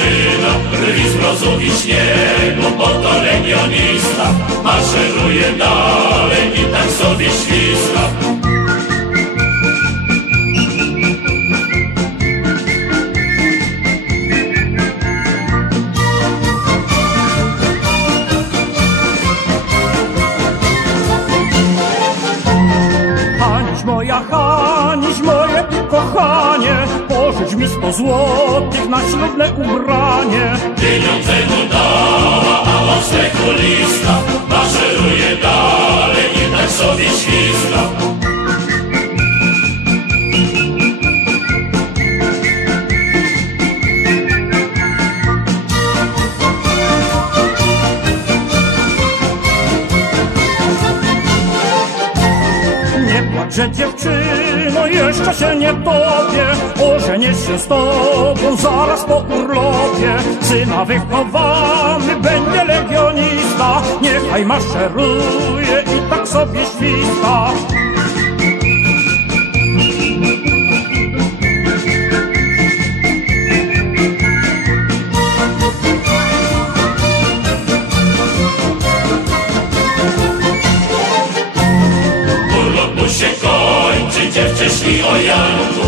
dziewczyna, krwi z mrozu i śniegu, bo to legionista. Maszeruje dalej i tak sobie śwista. Haniś moje kochanie, pożycz mi 100 złotych na ślubne ubranie. Pieniądze mu dała, a on z tego lista maszeruje dalej i tak sobie śwista. Że dziewczyno, jeszcze się nie topię, ożenię się z tobą zaraz po urlopie. Syna wychowamy, będzie legionista, niechaj maszeruje i tak sobie śwista. Się kończy, dziewczę śni o Janu.